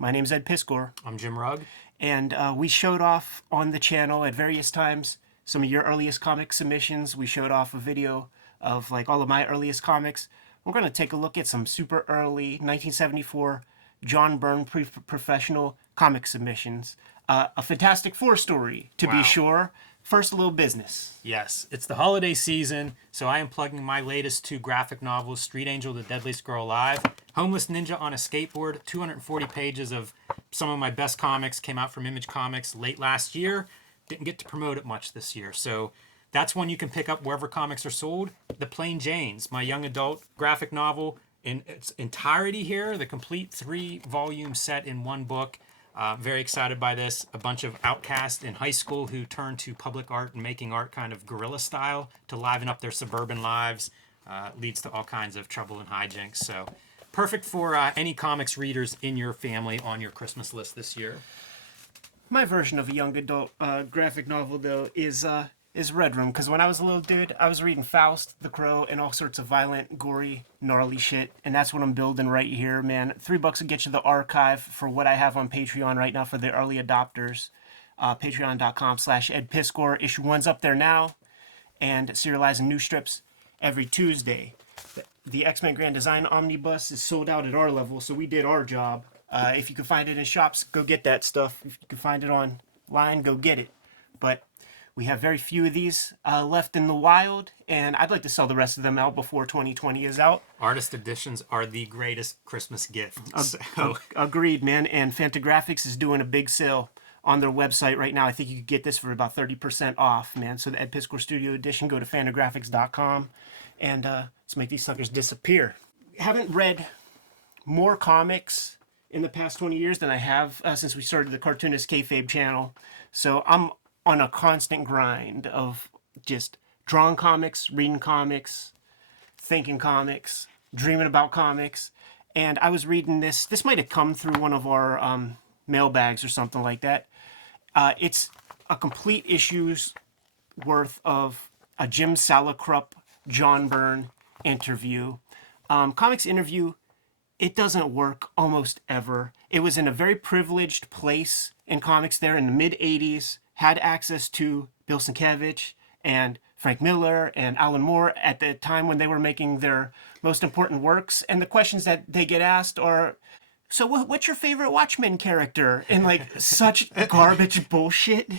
My name's Ed Piskor, I'm Jim Rugg. and we showed off on the channel at various times some of your earliest comic submissions. We showed off a video of like all of my earliest comics. We're going to take a look at some super early 1974 John Byrne professional comic submissions. A Fantastic Four story, to be Wow. sure. First, a little business. Yes, it's the holiday season, so I am plugging my latest two graphic novels, Street Angel, The Deadliest Girl Alive, Homeless Ninja on a Skateboard, 240 pages of some of my best comics, came out from Image Comics late last year. Didn't get to promote it much this year, so that's one you can pick up wherever comics are sold. The Plain Janes, my young adult graphic novel in its entirety here, the complete 3-volume set in one book. Very excited by this. A bunch of outcasts in high school who turn to public art and making art kind of guerrilla style to liven up their suburban lives. Leads to all kinds of trouble and hijinks. So perfect for any comics readers in your family on your Christmas list this year. My version of a young adult graphic novel, though, is Red Room, because when I was a little dude, I was reading Faust, The Crow, and all sorts of violent, gory, gnarly shit, and that's what I'm building right here, man. $3 will get you the archive for what I have on Patreon right now for the early adopters. Patreon.com/EdPiskor. Issue 1's up there now, and serializing new strips every Tuesday. The X-Men Grand Design Omnibus is sold out at our level, so we did our job. If you can find it in shops, go get that stuff. If you can find it online, go get it. But we have very few of these left in the wild, and I'd like to sell the rest of them out before 2020 is out. Artist editions are the greatest Christmas gift. Agreed, man. And Fantagraphics is doing a big sale on their website right now. I think you could get this for about 30% off, man. So the Ed Piskor Studio Edition, go to fantagraphics.com, and let's make these suckers disappear. Haven't read more comics in the past 20 years than I have since we started the Cartoonist Kayfabe channel. So I'm on a constant grind of just drawing comics, reading comics, thinking comics, dreaming about comics. And I was reading this. This might have come through one of our mailbags or something like that. It's a complete issue's worth of a Jim Salicrup, John Byrne interview. Comics interview, it doesn't work almost ever. It was in a very privileged place in comics there in the mid-'80s, had access to Bill Sienkiewicz and Frank Miller and Alan Moore at the time when they were making their most important works. And the questions that they get asked are, so what's your favorite Watchmen character? And like such garbage bullshit.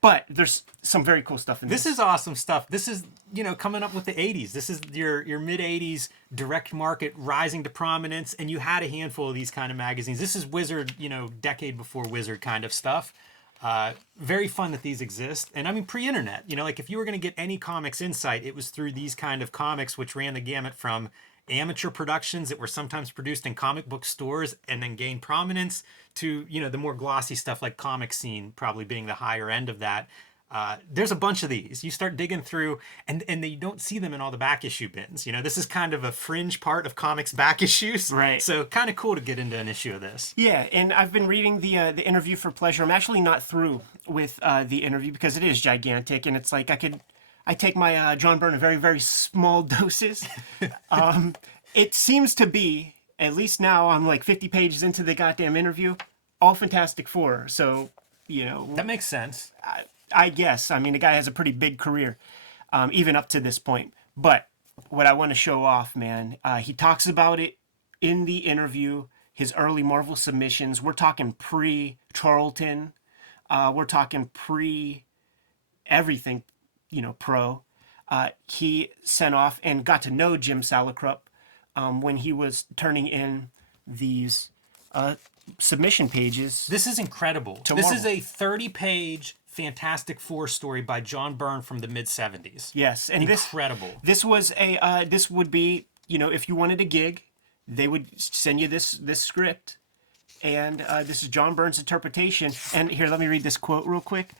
But there's some very cool stuff in this. This is awesome stuff. This is, coming up with the 80s. This is your mid-80s direct market rising to prominence, and you had a handful of these kind of magazines. This is Wizard, decade before Wizard kind of stuff. Very fun that these exist. And I mean, pre-internet, like if you were going to get any comics insight, it was through these kind of comics, which ran the gamut from amateur productions that were sometimes produced in comic book stores and then gained prominence to, the more glossy stuff like Comic Scene probably being the higher end of that. There's a bunch of these. You start digging through, and you don't see them in all the back issue bins. This is kind of a fringe part of comics back issues. Right. So kind of cool to get into an issue of this. Yeah, and I've been reading the interview for pleasure. I'm actually not through with the interview because it is gigantic, and it's like I take my John Byrne in very, very small doses. It seems to be, at least now I'm like 50 pages into the goddamn interview, all Fantastic Four. So, That makes sense. I guess. I mean, the guy has a pretty big career, even up to this point. But what I want to show off, man, he talks about it in the interview, his early Marvel submissions. We're talking pre-Charlton. We're talking pre-everything, pro. He sent off and got to know Jim Salicrup when he was turning in these submission pages. This is incredible. This is a 30-page Fantastic Four story by John Byrne from the mid-'70s. Yes, and incredible. This was a this would be, if you wanted a gig, they would send you this script, and this is John Byrne's interpretation. And here, let me read this quote real quick.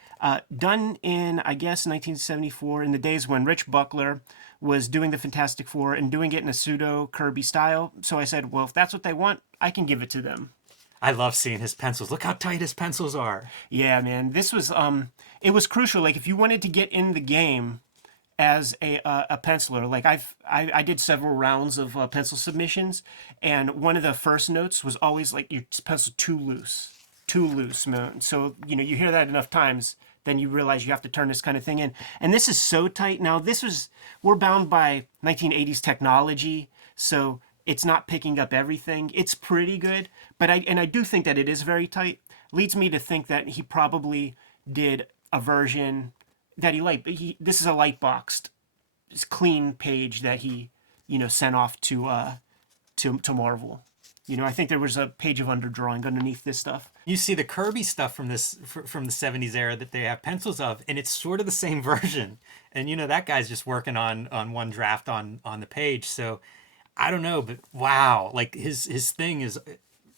Done in, I guess, 1974, in the days when Rich Buckler was doing the Fantastic Four and doing it in a pseudo Kirby style. So I said, well, if that's what they want, I can give it to them. I love seeing his pencils. Look how tight his pencils are. Yeah, man. This was, it was crucial. Like, if you wanted to get in the game as a penciler. Like I did several rounds of pencil submissions, and one of the first notes was always like your pencil too loose, man. So you hear that enough times, then you realize you have to turn this kind of thing in. And this is so tight. Now we're bound by 1980s technology, so it's not picking up everything. It's pretty good, but I do think that it is very tight. Leads me to think that he probably did a version that he liked. This is a light boxed, clean page that he, sent off to Marvel. I think there was a page of underdrawing underneath this stuff. You see the Kirby stuff from from the 70s era that they have pencils of, and it's sort of the same version. And that guy's just working on one draft on the page. So I don't know, but wow, like his thing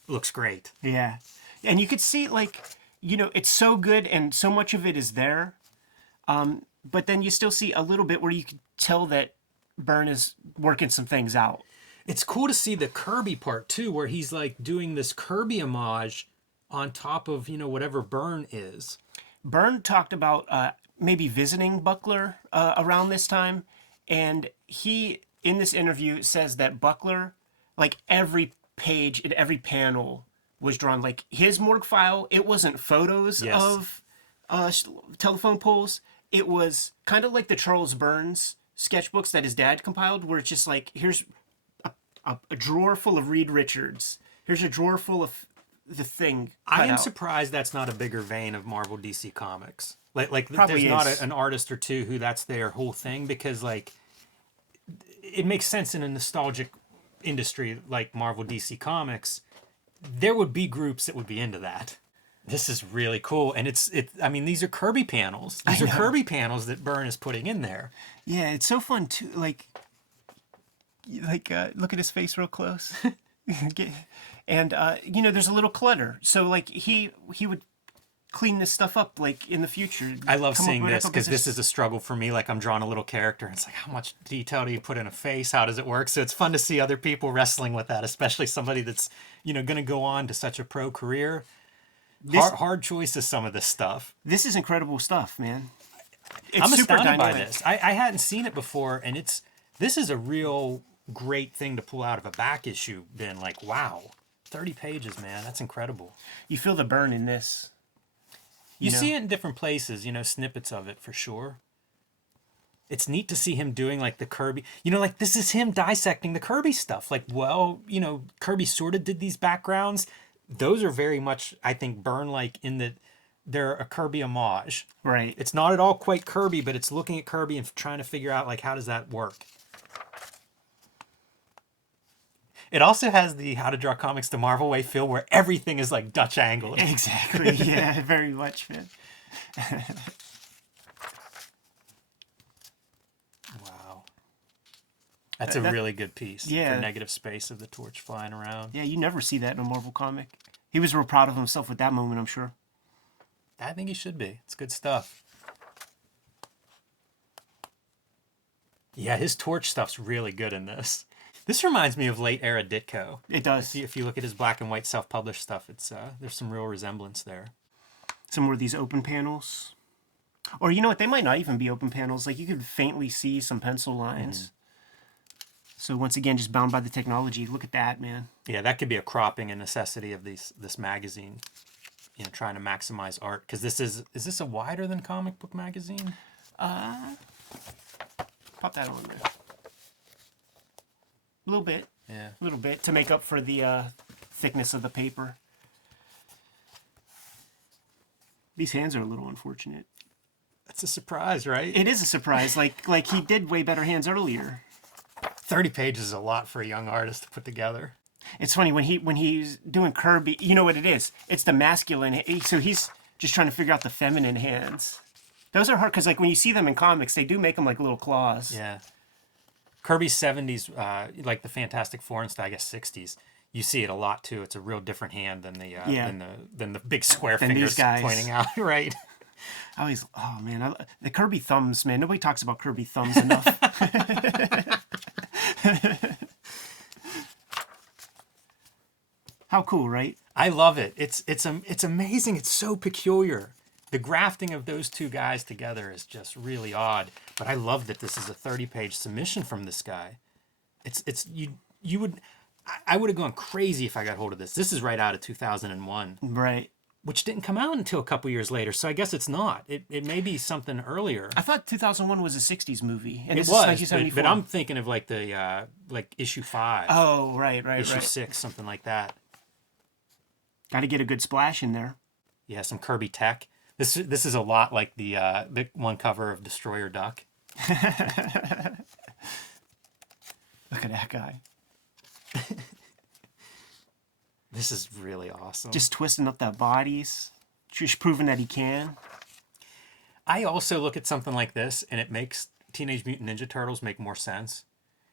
looks great. Yeah. And you could see it's so good and so much of it is there. But then you still see a little bit where you could tell that Byrne is working some things out. It's cool to see the Kirby part too, where he's like doing this Kirby homage on top of, whatever Byrne is. Byrne talked about maybe visiting Buckler around this time. And he, in this interview, says that Buckler, like every page and every panel was drawn. Like his morgue file, it wasn't photos of telephone poles. It was kind of like the Charles Burns sketchbooks that his dad compiled, where it's just like, here's a drawer full of Reed Richards. Here's a drawer full of the thing. I am surprised that's not a bigger vein of Marvel DC Comics. Like there's is. not an artist or two who that's their whole thing, because like it makes sense in a nostalgic industry like Marvel DC Comics. There would be groups that would be into that. This is really cool, and I mean, these are Kirby panels. These are Kirby panels that Byrne is putting in there. Yeah, it's so fun too. Like look at his face real close. And there's a little clutter. So like he would clean this stuff up like in the future. I love seeing this because this is a struggle for me. Like I'm drawing a little character, and it's like, how much detail do you put in a face? How does it work? So it's fun to see other people wrestling with that, especially somebody that's going to go on to such a pro career. Hard choices, some of this stuff. This is incredible stuff, man. I'm astounded by this. I hadn't seen it before, and this is a real great thing to pull out of a back issue. Been like, wow, 30 pages, man, that's incredible. You feel the Byrne in this. You see it in different places, snippets of it for sure. It's neat to see him doing like the Kirby, like this is him dissecting the Kirby stuff. Like, well, Kirby sort of did these backgrounds. Those are very much, I think, Byrne-like in that they're a Kirby homage. Right. It's not at all quite Kirby, but it's looking at Kirby and trying to figure out like, how does that work? It also has the How to Draw Comics the Marvel Way feel, where everything is like Dutch angled. Exactly. Yeah, very much, man. Wow. That's a really good piece. Yeah. For negative space of the torch flying around. Yeah, you never see that in a Marvel comic. He was real proud of himself with that moment, I'm sure. I think he should be. It's good stuff. Yeah, his torch stuff's really good in this. This reminds me of late era Ditko. It does. If you look at his black and white self-published stuff, it's there's some real resemblance there. Some more of these open panels. Or you know what, they might not even be open panels. Like you could faintly see some pencil lines. Mm-hmm. So once again, just bound by the technology. Look at that, man. Yeah, that could be a cropping and necessity of this magazine. Trying to maximize art. Because is this a wider than comic book magazine? Pop that on there. A little bit. Yeah. A little bit to make up for the thickness of the paper. These hands are a little unfortunate. That's a surprise, right? It is a surprise. Like he did way better hands earlier. 30 pages is a lot for a young artist to put together. It's funny when he's doing Kirby, you know what it is? It's the masculine. So he's just trying to figure out the feminine hands. Those are hard because like when you see them in comics, they do make them like little claws. Yeah. Kirby's 70s, like the Fantastic Four and stuff, I guess 60s. You see it a lot too. It's a real different hand than the big square fingers pointing out, right? Oh man, the Kirby thumbs, man. Nobody talks about Kirby thumbs enough. How cool, right? I love it. It's amazing. It's so peculiar. the grafting of those two guys together is just really odd. But I love that this is a 30-page submission from this guy. You would, I would have gone crazy if I got hold of this. This is right out of 2001. Right. Which didn't come out until a couple years later, so I guess it's not. It may be something earlier. I thought 2001 was a 60s movie. And It this was, is 1974. but I'm thinking of like the like issue 5. Oh, right. Issue 6, something like that. Got to get a good splash in there. Yeah, some Kirby tech. This is a lot like the one cover of Destroyer Duck. Look at that guy. This is really awesome. Just twisting up that bodies. Just proving that he can. I also look at something like this, and it makes Teenage Mutant Ninja Turtles make more sense.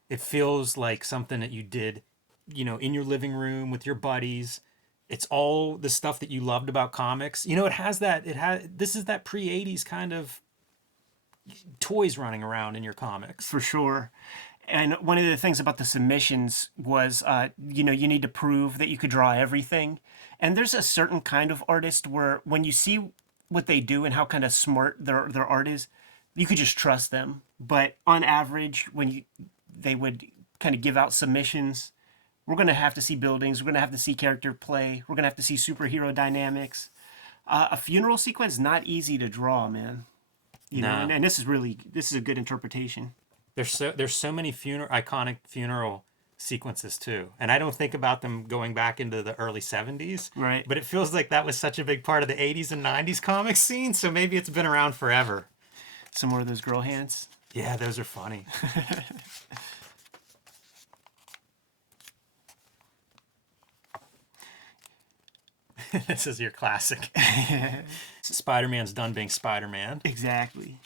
It feels like something that you did, you know, in your living room with your buddies. It's all the stuff that you loved about comics. You know, this is that pre-80s kind of toys running around in your comics. For sure. And one of the things about the submissions was, you know, you need to prove that you could draw everything. And there's a certain kind of artist where when you see what they do and how kind of smart their art is, you could just trust them. But on average, when they would kind of give out submissions, we're going to have to see buildings. We're going to have to see character play. We're going to have to see superhero dynamics. A funeral sequence is not easy to draw, man. You know, and this is a good interpretation. There's so many iconic funeral sequences too, and I don't think about them going back into the early 70s. Right. But it feels like that was such a big part of the 80s and 90s comic scene, so maybe it's been around forever. Some more of those girl hands. Yeah, those are funny. This is your classic. Spider-Man's done being Spider-Man. Exactly.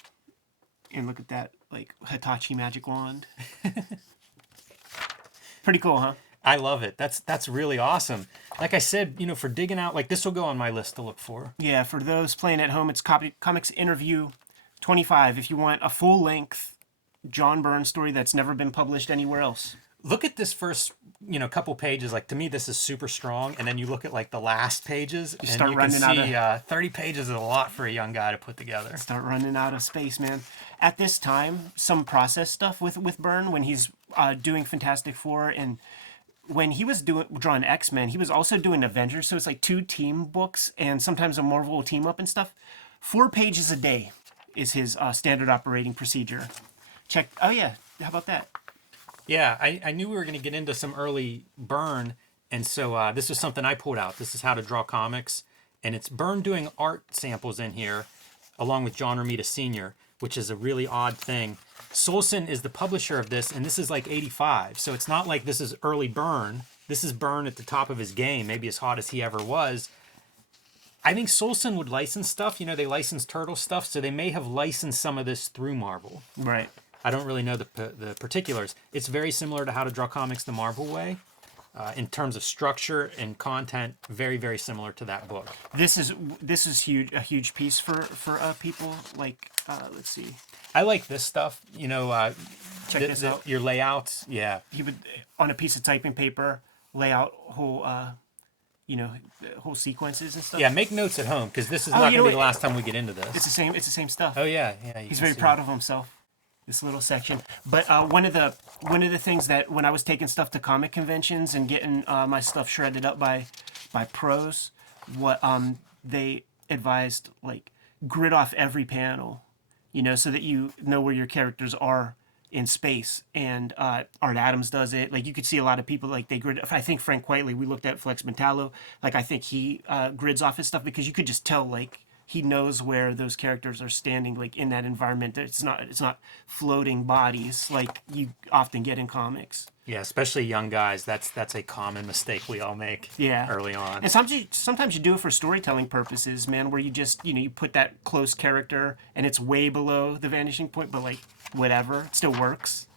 And look at that, like, Hitachi magic wand. Pretty cool, huh? I love it. That's really awesome. Like I said, you know, for digging out, like, this will go on my list to look for. Yeah, for those playing at home, it's Comics Interview 25 if you want a full-length John Byrne story that's never been published anywhere else. Look at this first, you know, couple pages. Like, to me, this is super strong. And then you look at, like, the last pages, and you can see 30 pages is a lot for a young guy to put together. Start running out of space, man. At this time, some process stuff with Byrne when he's doing Fantastic Four, and when he was drawing X-Men, he was also doing Avengers, so it's like 2 team books, and sometimes a Marvel will team up and stuff. 4 pages a day is his standard operating procedure. Check. Oh, yeah. How about that? Yeah, I knew we were going to get into some early Byrne, and so this was something I pulled out. This is How to Draw Comics, and it's Byrne doing art samples in here, along with John Romita Sr., which is a really odd thing. Solson is the publisher of this, and this is like 85, so it's not like this is early Byrne. This is Byrne at the top of his game, maybe as hot as he ever was. I think Solson would license stuff. You know, they license Turtle stuff, so they may have licensed some of this through Marvel. Right. I don't really know the particulars. It's very similar to How to Draw Comics the Marvel Way. In terms of structure and content, very, very similar to that book. This is huge, a huge piece for people. Like, let's see. I like this stuff. You know, Check this out. Your layouts, yeah. He would, on a piece of typing paper, lay out whole, whole sequences and stuff. Yeah, make notes at home, because this is not going to be the last time we get into this. It's the same stuff. Oh yeah. He's very proud of himself. This little section. But one of the things that when I was taking stuff to comic conventions and getting my stuff shredded up by pros, what they advised, like, grid off every panel, you know, so that you know where your characters are in space. And Art Adams does it. Like, you could see a lot of people, like, they grid. I think Frank Quitely, we looked at Flex Mentallo, like, I think he grids off his stuff because you could just tell, like, he knows where those characters are standing, like, in that environment. It's not floating bodies like you often get in comics. Yeah, especially young guys. That's a common mistake we all make. Yeah. Early on. And sometimes you do it for storytelling purposes, man, where you just, you know, you put that close character and it's way below the vanishing point, but, like, whatever, it still works.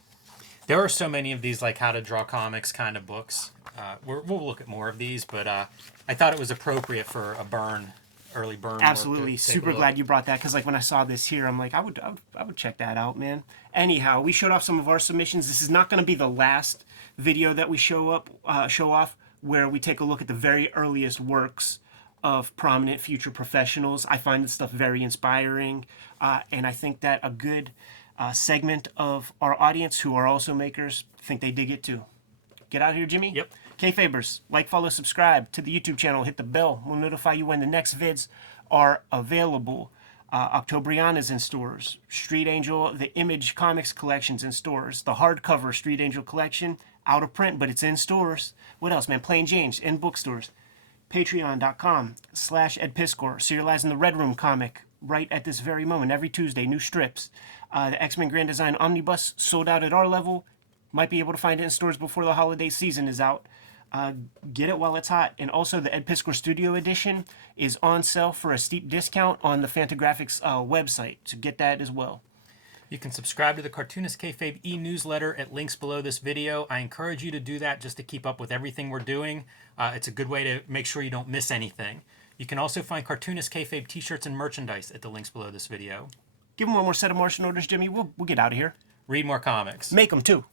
There are so many of these, like, How to Draw Comics kind of books. We'll look at more of these, but I thought it was appropriate for a early Byrne. Absolutely. Super glad you brought that, because, like, when I saw this here, I'm like, I would check that out, man. Anyhow, we showed off some of our submissions. This is not going to be the last video that we show off where we take a look at the very earliest works of prominent future professionals. I find this stuff very inspiring, and I think that a good segment of our audience who are also makers think they dig it too. Get out of here, Jimmy. Yep. Kayfabers, like, follow, subscribe to the YouTube channel. Hit the bell. We'll notify you when the next vids are available. Octobriana's in stores. Street Angel, the Image Comics collection's in stores. The hardcover Street Angel collection, out of print, but it's in stores. What else, man? Plain Jane's in bookstores. Patreon.com/EdPiscor. Serializing the Red Room comic right at this very moment. Every Tuesday, new strips. The X-Men Grand Design Omnibus sold out at our level. Might be able to find it in stores before the holiday season is out. Get it while it's hot. And also the Ed Piscor Studio Edition is on sale for a steep discount on the Fantagraphics website. So get that as well. You can subscribe to the Cartoonist Kayfabe e-newsletter at links below this video. I encourage you to do that just to keep up with everything we're doing. It's a good way to make sure you don't miss anything. You can also find Cartoonist Kayfabe t-shirts and merchandise at the links below this video. Give them one more set of Martian orders, Jimmy. We'll get out of here. Read more comics. Make them too.